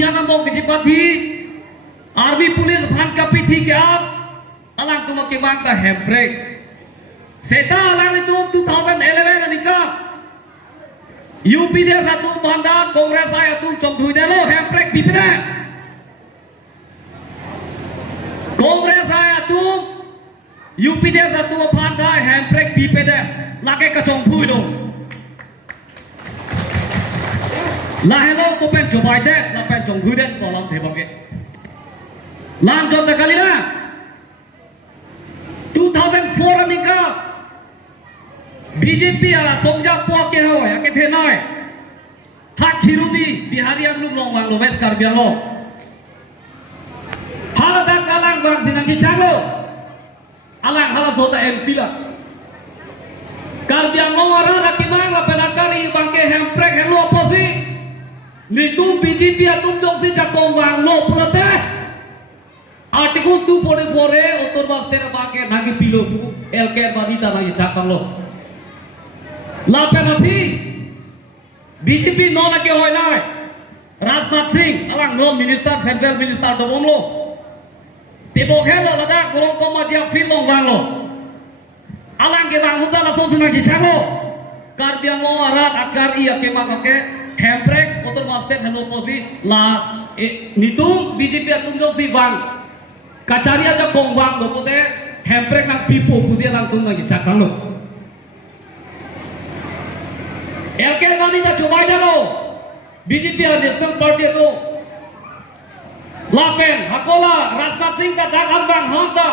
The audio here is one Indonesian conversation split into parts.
latihan among kejipati army police bhan kapiti ke ap alang tu makimang ta handbrake seta alang itu 2011 anika UP dia satu banda kongres saya tu chong dhui de lo handbrake bipina kongres saya tu UP dia satu banda handbrake bipeda lage kachong dhui lo là hello ko pen jobai de la pen chong dhui de ko lam the bang ke lam jot ta kali na 2004 anika BJP ala songja po ke ho ya ke the noi thak khirudi biharian luk long wang lo west karbiang lo hala da kalang bang sinang chi chalo alang hala sota MP la karbiang lo ara rakimang la penakari bangke handbrake hello oposi Litung BJP atum dong si cakong wang lo pulate artikel 244 e utur baste bangke nagi pilo LK wanita nagi cakang lo lapen api BJP no lagi hoy nai Rajnath Singh alang no minister central minister domom lo tibo khelo lada gorong koma jiang fil long wang lo alang ke wang huta la song sunang cicang lo karbiang lo arat akar iya ke makake handbrake utur baste hello posi la nitung BJP atum dong si wang kacari aja kong wang lo pote handbrake nang pipo pusi alang tung nagi cakang lo LK wanita coba aja lo BJP National Party itu lapen hakola Rajnath Singh ka dagan bang honta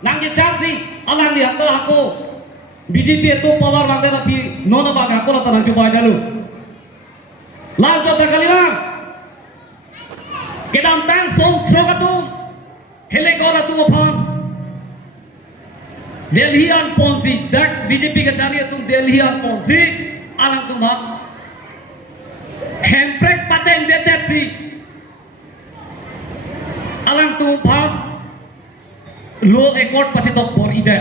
nangge changsi alang di hakol hako BJP itu power bang tapi nona bang hakola tanang coba aja lo lanjut kali bang kedam tang song chokatu helikora tu phang Delhi an ponsi dak BJP ka chari tu Delhi an ponsi alang tu mak handbrake paten deteksi alang tu phang lo ekor pachitok por ide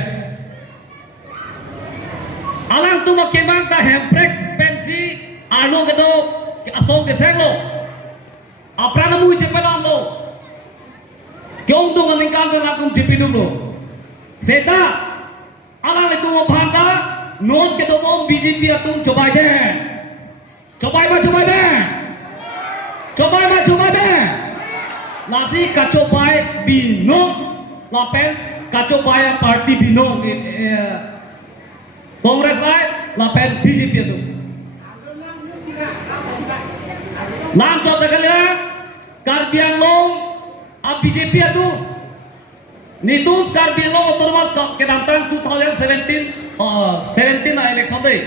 alang tu mak kemang ta handbrake pensi alo gedo asong ke seng lo aprana mui cepelam lo kyong dong alingkan ke lakum cepidum lo seta alang itu bhanda non ke domom BJP atum coba deh coba deh nasi kacobai binong lapen kacobai parti binong kongres saya lapen BJP itu lanjut kali ya karbiang long BJP itu nitu karbiang long otomat kedantang 2017 election day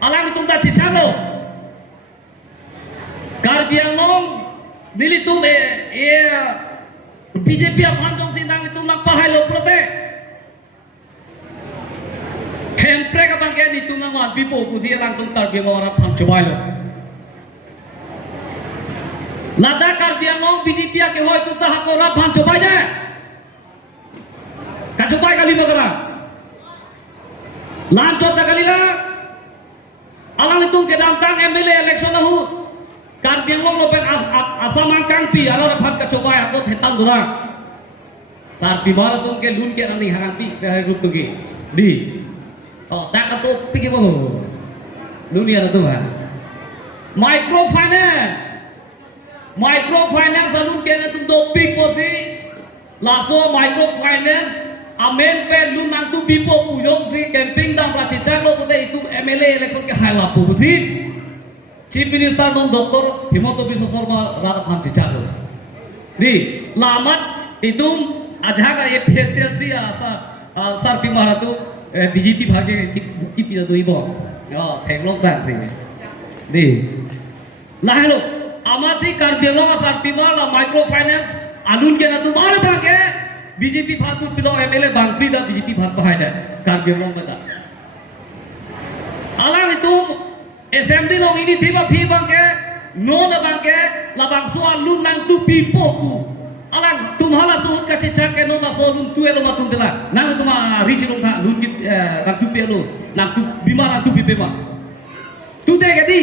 alang itu tak cicalo karbiang long nilitum BJP apandong sinang itu nang pahai lo prote handbrake abang ke nitu nang wan pipo pusi alang tung karbiang orang pam coba lo lada karbiang long BJP ke hoy tu tak hakora pam coba deh kacobai kali magara lanjut kali lah alang itu ke dantang MLA election lahu karbiang long lopen asamang kangpi ara rapat kacobai aku hetan dura sar bimara tum ke dun ke nani hanganti saya grup tugi di oh tak atu pikir boh dunia tu ha microfinance alun ke na tum do big posi laso microfinance amen pe lun nang tu bipo pujong si camping dang racica lo pote itu MLA election ke haila pusi Chief Minister non Dr. Himanta Biswa Sarma Radhakan Cicalo di lamat itu aja ka FHLC sar pimara tu BJP bhage bukti pida tu ibo ya penglok dan sini di lah lo amati karbiang lo sar pimara microfinance alun ke na tu bar bhage BJP Bhagur pillow MLA बांग्री दा BJP भाग बहाय दा कारगिल लोग बता alang itu assembly long ini tiba pi bangke no na bangke la bang soal lu nang tu pipo ku alang tumhala tu ka checha ke no na so lun tu elo ma tu dela nang tu ma richi long tha lun git nang tu pelo nang tu bima nang tu pipe ma tu de gadi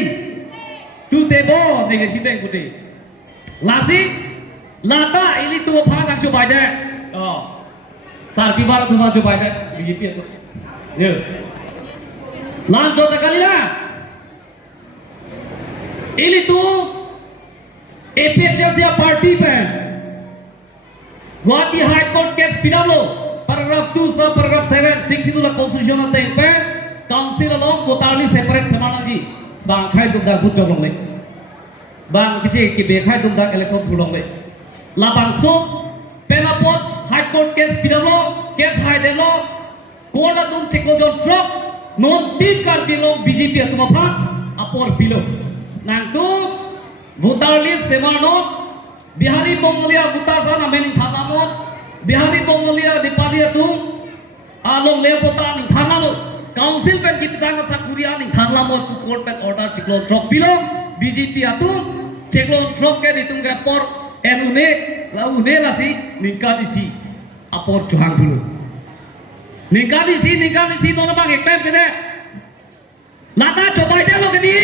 tu te bo de ge side ku de Lasi, lata ini tua pan yang coba deh. Oh, saat pibar tu mah coba deh BJP itu. Ya. Lanjut kali lah. Ini tu APXL party pen. Guwahati High Court case pinamlo. Paragraph 2 sub paragraph 7 6 itulah constitutional thing pen. Council along totally separate semanaji. Bang khai dum da good job long le. Bang kici ki be khai dum da election thulong le. Labang so penapot High Court case pinamlo case high delo. Court adum cheklo jon drop. Non tip kar bilong BJP atuma phat apor bilo. Nang tu voter list semanot Bihari Mongolia voter sana mening thanamot Bihari Mongolia dipadi tu along lepota ning thanamot council pen kipitanga sakuria ning thanamot tu court pen order chiklo drop bilong BJP atu chiklo drop ke ditung ke por enune laune lasi ningkadisi apor johang dulu ningkadisi nona bang eklem kene lata coba ide lo kini